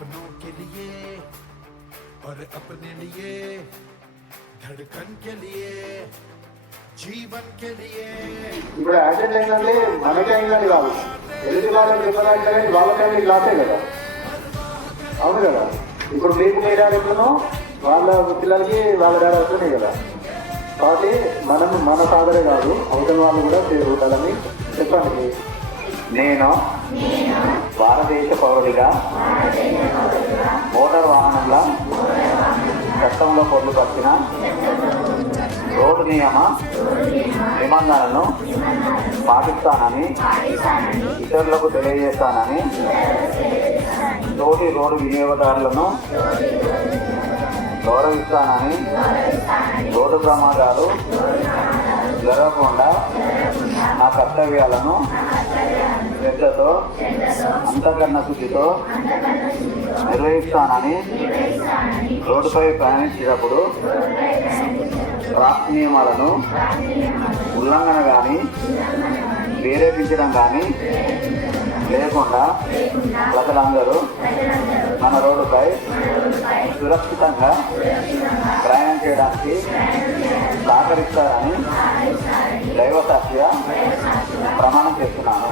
अपनों के लिए और अपने लिए, धड़कन के लिए, जीवन के लिए। ఇప్పుడు యాక్సిడెంట్ అయిందంటే మనకే అయిందని కాదు, ఎదుటి వాళ్ళకి చెప్పడానికి వాళ్ళకి లాసే కదా. అవును కదా. ఇప్పుడు మీకు మీ డాడీ ఎట్లనో వాళ్ళ పిల్లలకి వాళ్ళ డాడీ అట్లనే కదా. కాబట్టి మనం మన ఫాదరే కాదు, అవతల వాళ్ళు కూడా ఉండాలని చెప్పండి. నేను భారతదేశ పౌరుడిగా మోటార్ వాహనంల చట్టంలో పొందుపరిచిన రోడ్డు నియమ నిబంధనలను పాటిస్తానని ఇతరులకు తెలియజేస్తానని తోటి రోడ్డు వినియోగదారులను గౌరవిస్తానని రోడ్డు ప్రమాదాలు జరగకుండా నా కర్తవ్యాలను శ్రద్ధతో అంతఃకరణ శుద్ధితో నిర్వహిస్తానని రోడ్డుపై ప్రయాణించేటప్పుడు ట్రాఫిక్ నియమాలను ఉల్లంఘన కానీ ప్రేరేపించడం కానీ లేకుండా ప్రజలందరూ మన రోడ్డుపై సురక్షితంగా ప్రయాణం చేయడానికి సహకరిస్తారని దైవసాక్షిగా ప్రమాణం చేస్తున్నాను.